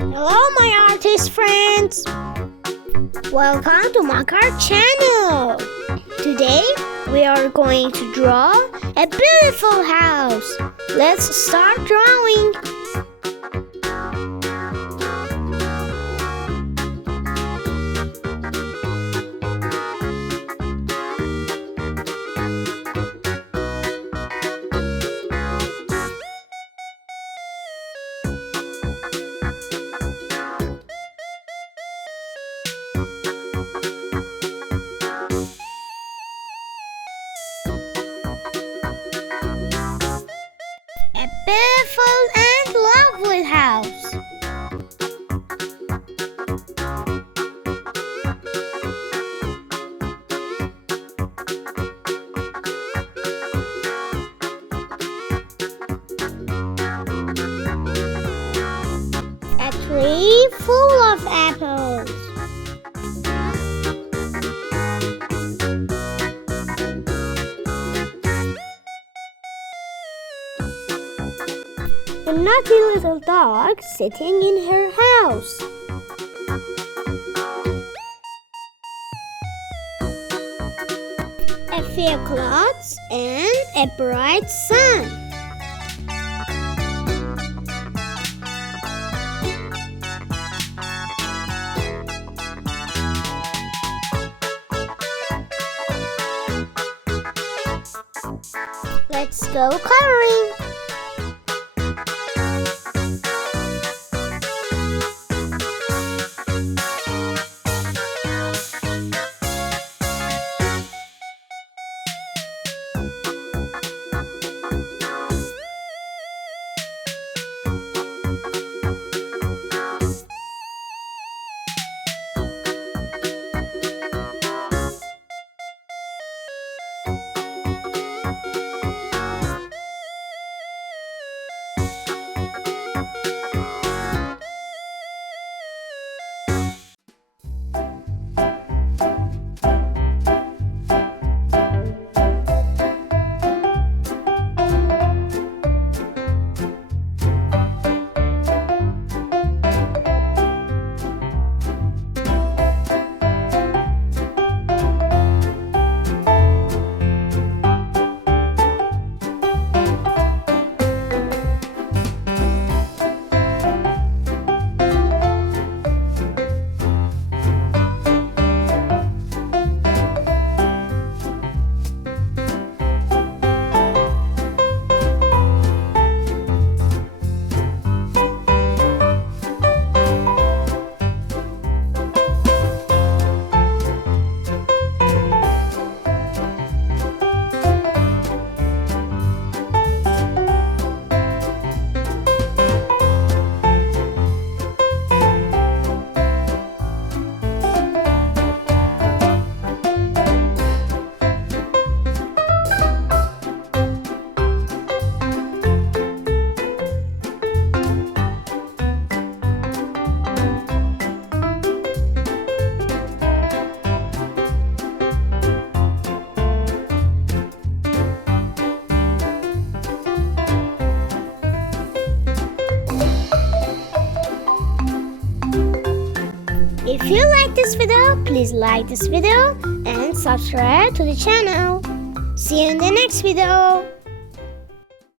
Hello, my artist friends! Welcome to Maak channel! Today, we are going to draw a beautiful house. Let's start drawing! A beautiful and lovely house. A tree full of apples. A naughty little dog sitting in her house. A few clouds and a bright sun. Let's go coloring. If you like this video, please like this video and subscribe to the channel. See you in the next video.